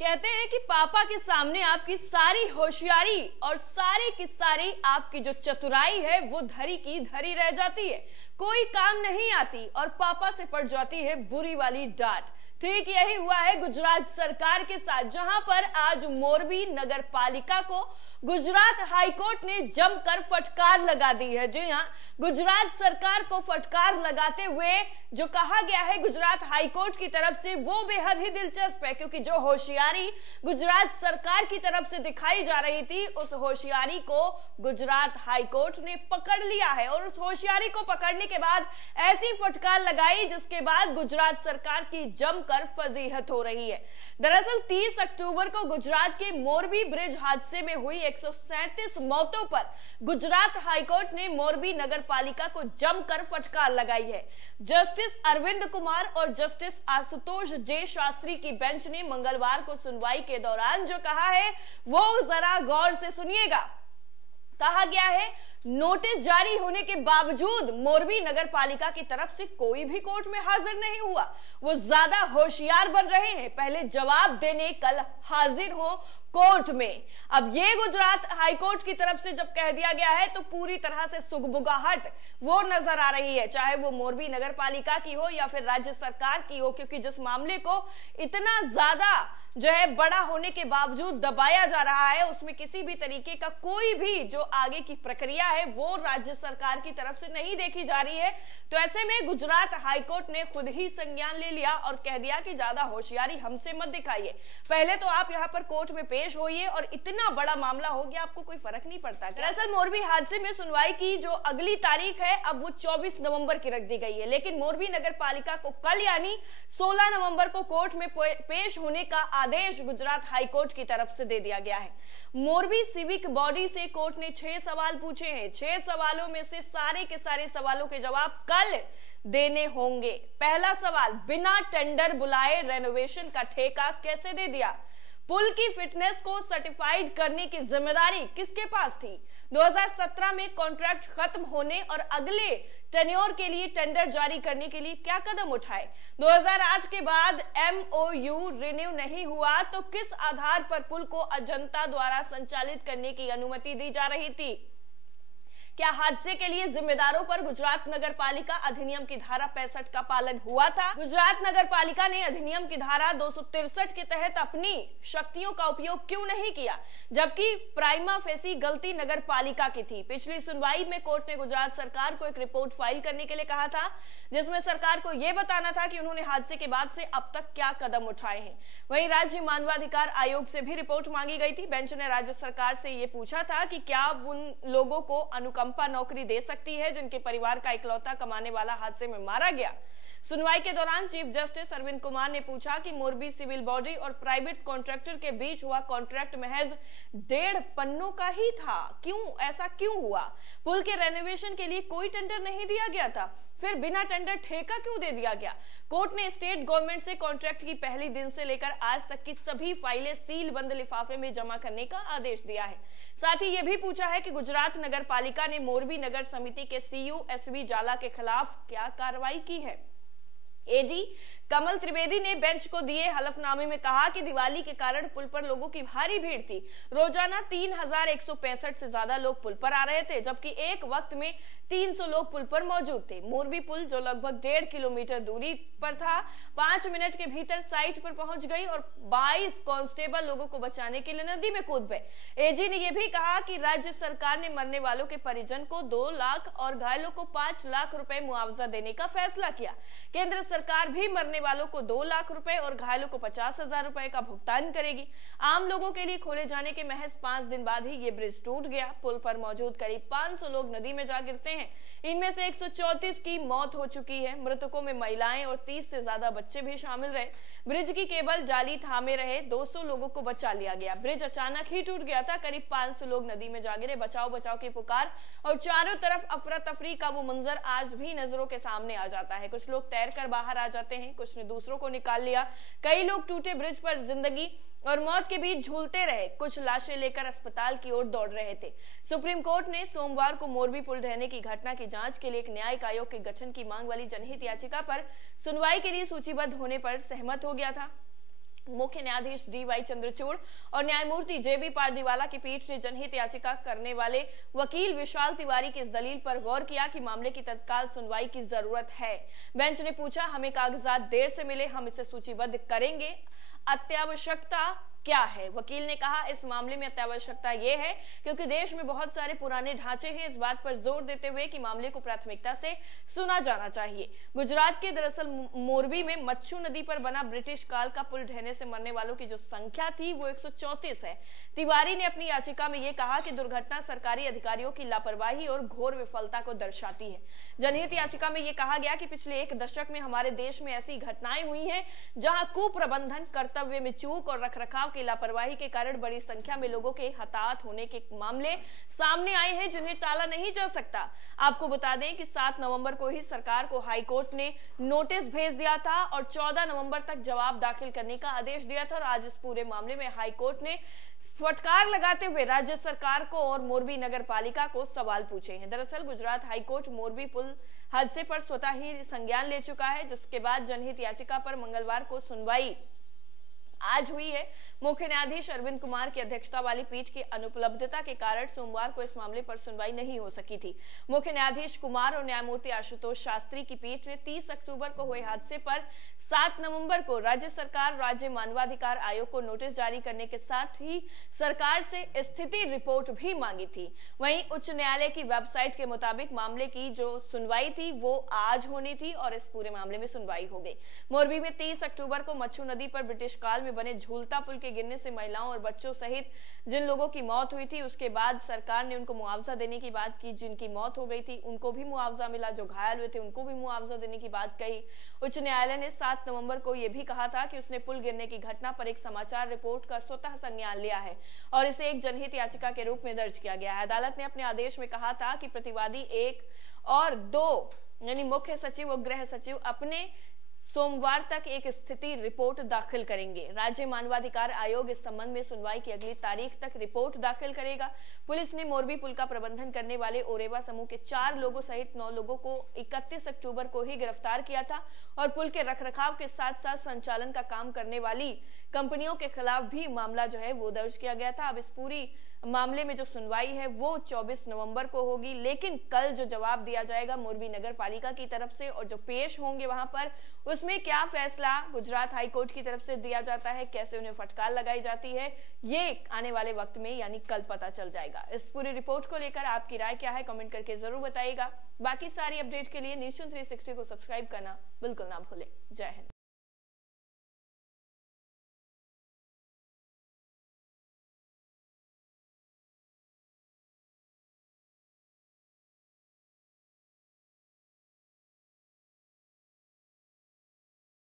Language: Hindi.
कहते हैं कि पापा के सामने आपकी सारी होशियारी और सारी की सारी आपकी जो चतुराई है वो धरी की धरी रह जाती है, कोई काम नहीं आती और पापा से पड़ जाती है बुरी वाली डांट। ठीक यही हुआ है गुजरात सरकार के साथ, जहां पर आज मोरबी नगर पालिका को गुजरात हाईकोर्ट ने जमकर फटकार लगा दी है। जी हां, गुजरात सरकार को फटकार लगाते हुए जो कहा गया है गुजरात हाईकोर्ट की तरफ से वो बेहद ही दिलचस्प है, क्योंकि जो होशियारी गुजरात सरकार की तरफ से दिखाई जा रही थी उस होशियारी को गुजरात हाईकोर्ट ने पकड़ लिया है और उस होशियारी को पकड़ने के बाद ऐसी फटकार लगाई जिसके बाद गुजरात सरकार की जमकर फजीहत हो रही है। दरअसल 30 अक्टूबर को गुजरात के मोरबी ब्रिज हादसे में हुई 137 मौतों पर गुजरात हाईकोर्ट ने मोरबी नगर पालिका को जमकर फटकार लगाई है। जस्टिस अरविंद कुमार और जस्टिस आशुतोष जे शास्त्री की बेंच ने मंगलवार को सुनवाई के दौरान जो कहा है वो जरा गौर से सुनिएगा। कहा गया है, नोटिस जारी होने के बावजूद मोरबी नगर पालिका की तरफ से कोई भी कोर्ट में हाजिर नहीं हुआ। वो ज्यादा होशियार बन रहे हैं, पहले जवाब देने कल हाजिर हो कोर्ट में। अब ये गुजरात हाईकोर्ट की तरफ से जब कह दिया गया है तो पूरी तरह से सुगबुगाहट वो नजर आ रही है, चाहे वो मोरबी नगर पालिका की हो या फिर राज्य सरकार की हो, क्योंकि जिस मामले को इतना ज्यादा जो है बड़ा होने के बावजूद दबाया जा रहा है उसमें किसी भी तरीके का कोई भी जो आगे की प्रक्रिया है वो राज्य सरकार की तरफ से नहीं देखी जा रही है। तो ऐसे में गुजरात हाईकोर्ट ने खुद ही संज्ञान ले लिया और कह दिया कि ज्यादा होशियारी हमसे मत दिखाइए, पहले तो आप यहाँ पर कोर्ट में पेश होइए और इतना बड़ा मामला हो गया आपको कोई फर्क नहीं पड़ता। दरअसल मोरबी हादसे में सुनवाई की जो अगली तारीख है अब वो 24 नवंबर की रख दी गई है, लेकिन मोरबी नगर पालिका को कल यानी 16 नवंबर को कोर्ट में पेश होने का आदेश गुजरात हाईकोर्ट की तरफ से दे दिया गया है। मोरबी सिविक बॉडी से कोर्ट ने 6 सवाल पूछे हैं। 6 सवालों में से सारे के सारे सवालों के जवाब कल देने होंगे। पहला सवाल, बिना टेंडर बुलाए रेनोवेशन का ठेका कैसे दे दिया? पुल की फिटनेस को सर्टिफाइड करने की जिम्मेदारी किसके पास थी? 2017 में कॉन्ट्रैक्ट खत्म होने और अगले टेन्योर के लिए टेंडर जारी करने के लिए क्या कदम उठाए? 2008 के बाद MOU रिन्यू नहीं हुआ तो किस आधार पर पुल को अजंता द्वारा संचालित करने की अनुमति दी जा रही थी? क्या हादसे के लिए जिम्मेदारों पर गुजरात नगर पालिका अधिनियम की धारा 65 का पालन हुआ था? गुजरात नगर पालिका ने अधिनियम की धारा 263 के तहत अपनी शक्तियों का उपयोग क्यों नहीं किया, जबकि प्राइमा फेसी गलती नगर पालिका की थी? पिछली सुनवाई में कोर्ट ने गुजरात सरकार को एक रिपोर्ट फाइल करने के लिए कहा था, जिसमें सरकार को यह बताना था कि उन्होंने हादसे के बाद से अब तक क्या कदम उठाए हैं। वहीं राज्य मानवाधिकार आयोग से भी रिपोर्ट मांगी गई थी। बेंच ने राज्य सरकार से यह पूछा था कि क्या उन लोगों को अनुकंपा नौकरी दे सकती है जिनके परिवार का इकलौता कमाने वाला हादसे में मारा गया। सुनवाई के दौरान चीफ जस्टिस अरविंद कुमार ने पूछा कि मोरबी सिविल बॉडी और प्राइवेट कॉन्ट्रैक्टर के बीच हुआ कॉन्ट्रैक्ट महज 1.5 पन्नों का ही था, ऐसा क्यों हुआ? पुल के रेनोवेशन के लिए कोई टेंडर नहीं दिया गया था, फिर बिना टेंडर ठेका क्यों दे दिया गया? कोर्ट ने स्टेट गवर्नमेंट से कॉन्ट्रैक्ट की पहली दिन से लेकर आज तक की सभी फाइलें सील बंद लिफाफे में जमा करने का आदेश दिया है। साथ ही यह भी पूछा है कि गुजरात नगर पालिका ने मोरबी नगर समिति के सीयू SV जाला के खिलाफ क्या कार्रवाई की है। एजी कमल त्रिवेदी ने बेंच को दिए हलफनामे में कहा कि दिवाली के कारण पुल पर लोगों की भारी भीड़ थी। रोजाना 3165 से ज्यादा लोग पुल पर आ रहे थे, जबकि एक वक्त में 300 लोग पुल पर मौजूद थे। मोरबी पुल जो लगभग 1.5 किलोमीटर दूरी पर था 5 मिनट के भीतर साइट पर पहुंच गई और 22 कांस्टेबल लोगों को बचाने के लिए नदी में कूद गए। एजी ने यह भी कहा कि राज्य सरकार ने मरने वालों के परिजन को 2 लाख और घायलों को 5 लाख रुपए मुआवजा देने का फैसला किया। केंद्र सरकार भी मरने वालों को 2 लाख रुपए और घायलों को 50,000 रुपए का भुगतान करेगी। आम लोगों के लिए खोले जाने के महज 5 दिन बाद ही ये ब्रिज टूट गया। पुल पर मौजूद करीब 500 लोग नदी में जा गिरते हैं। इनमें से 134 की मौत हो चुकी है। मृतकों में महिलाएं और 30 से ज्यादा बच्चे भी शामिल रहे। ब्रिज की केबल जाली थामे रहे 200 लोगों को बचा लिया गया। ब्रिज अचानक ही टूट गया था। करीब 500 लोग नदी में जा गिरे। बचाओ बचाओ की पुकार और चारों तरफ अफरा तफरी का वो मंजर आज भी नजरों के सामने आ जाता है। कुछ लोग तैरकर बाहर आ जाते हैं, कुछ ने दूसरों को निकाल लिया। कई लोग टूटे ब्रिज पर जिंदगी और मौत के बीच झूलते रहे। कुछ लाशें लेकर अस्पताल की ओर दौड़ रहे थे। सुप्रीम कोर्ट ने सोमवार को मोरबी पुल ढहने की घटना की जांच के लिए एक न्यायिक आयोग के गठन की मांग वाली जनहित याचिका पर सुनवाई के लिए सूचीबद्ध होने पर सहमत हो गया था। मुख्य न्यायाधीश डी.वाई. चंद्रचूड़ और न्यायमूर्ति जे.बी. पारदीवाला की पीठ ने जनहित याचिका करने वाले वकील विशाल तिवारी की इस दलील पर गौर किया कि मामले की तत्काल सुनवाई की जरूरत है। बेंच ने पूछा, हमें कागजात देर से मिले, हम इसे सूचीबद्ध करेंगे, अत्यावश्यकता क्या है? वकील ने कहा, इस मामले में अत्यावश्यकता यह है क्योंकि देश में बहुत सारे पुराने ढांचे हैं, इस बात पर जोर देते हुए कि मामले को प्राथमिकता से सुना जाना चाहिए। गुजरात के दरअसल मोरबी में मच्छू नदी पर बना ब्रिटिश काल का पुल ढहने से मरने वालों की जो संख्या थी वो 134 है। तिवारी ने अपनी याचिका में यह कहा कि दुर्घटना सरकारी अधिकारियों की लापरवाही और घोर विफलता को दर्शाती है। जनहित याचिका में यह कहा गया कि पिछले एक दशक में हमारे देश में ऐसी घटनाएं हुई हैं जहां कुप्रबंधन, कर्तव्य में चूक और रखरखाव की लापरवाही के कारण बड़ी संख्या में लोगों के हताहत होने के मामले सामने आए हैं जिन्हें टाला नहीं जा सकता। आपको बता दें कि 7 नवंबर को ही सरकार को हाईकोर्ट ने नोटिस भेज दिया था और 14 नवंबर तक जवाब दाखिल करने का आदेश दिया था और आज इस पूरे मामले में हाईकोर्ट ने फटकार लगाते हुए राज्य सरकार को और मोरबी नगर पालिका को सवाल पूछे हैं। दरअसल गुजरात हाईकोर्ट मोरबी पुल हादसे पर स्वतः ही संज्ञान ले चुका है, जिसके बाद जनहित याचिका पर मंगलवार को सुनवाई आज हुई है। मुख्य न्यायाधीश अरविंद कुमार की अध्यक्षता वाली पीठ की अनुपलब्धता के कारण सोमवार को इस मामले पर सुनवाई नहीं हो सकी थी। मुख्य न्यायाधीश कुमार और न्यायमूर्ति आशुतोष शास्त्री की पीठ ने 30 अक्टूबर को हुए हादसे पर 7 नवंबर को राज्य सरकार, राज्य मानवाधिकार आयोग को नोटिस जारी करने के साथ ही सरकार से स्थिति रिपोर्ट भी मांगी थी। वहीं उच्च न्यायालय की वेबसाइट के मुताबिक मामले की जो सुनवाई थी वो आज होनी थी और इस पूरे मामले में सुनवाई हो गई। मोरबी में 30 अक्टूबर को मच्छू नदी पर ब्रिटिश काल में बने झूलता पुल के गिरने से महिलाओं और बच्चों सहित जिन लोगों की मौत हुई थी, उसके बाद सरकार ने उनको मुआवजा देने की बात की। जिनकी मौत हो गई थी उनको भी मुआवजा मिला, जो घायल हुए थे उनको भी मुआवजा देने की बात कही। उच्च न्यायालय ने 7 नवंबर को यह भी कहा था कि उसने पुल गिरने की घटना पर एक समाचार रिपोर्ट का स्वतः संज्ञान लिया है और इसे एक जनहित याचिका के रूप में दर्ज किया गया है। अदालत ने अपने आदेश में कहा था कि प्रतिवादी 1 और 2 यानी मुख्य सचिव और गृह सचिव अपने सोमवार तक एक स्थिति रिपोर्ट दाखिल करेंगे। राज्य मानवाधिकार आयोग इस संबंध में सुनवाई की अगली तारीख तक रिपोर्ट दाखिल करेगा। पुलिस ने मोरबी पुल का प्रबंधन करने वाले ओरेवा समूह के 4 लोगों सहित 9 लोगों को 31 अक्टूबर को ही गिरफ्तार किया था और पुल के रखरखाव के साथ साथ संचालन का काम करने वाली कंपनियों के खिलाफ भी मामला जो है वो दर्ज किया गया था। अब इस पूरी मामले में जो सुनवाई है वो 24 नवंबर को होगी, लेकिन कल जो जवाब दिया जाएगा मोरबी नगर पालिका की तरफ से और जो पेश होंगे वहां पर, उसमें क्या फैसला गुजरात हाईकोर्ट की तरफ से दिया जाता है, कैसे उन्हें फटकार लगाई जाती है, ये आने वाले वक्त में यानी कल पता चल जाएगा। इस पूरी रिपोर्ट को लेकर आपकी राय क्या है, कमेंट करके जरूर बताइएगा। बाकी सारी अपडेट के लिए न्यूज़ 360 को सब्सक्राइब करना बिल्कुल ना भूलें। जय हिंद।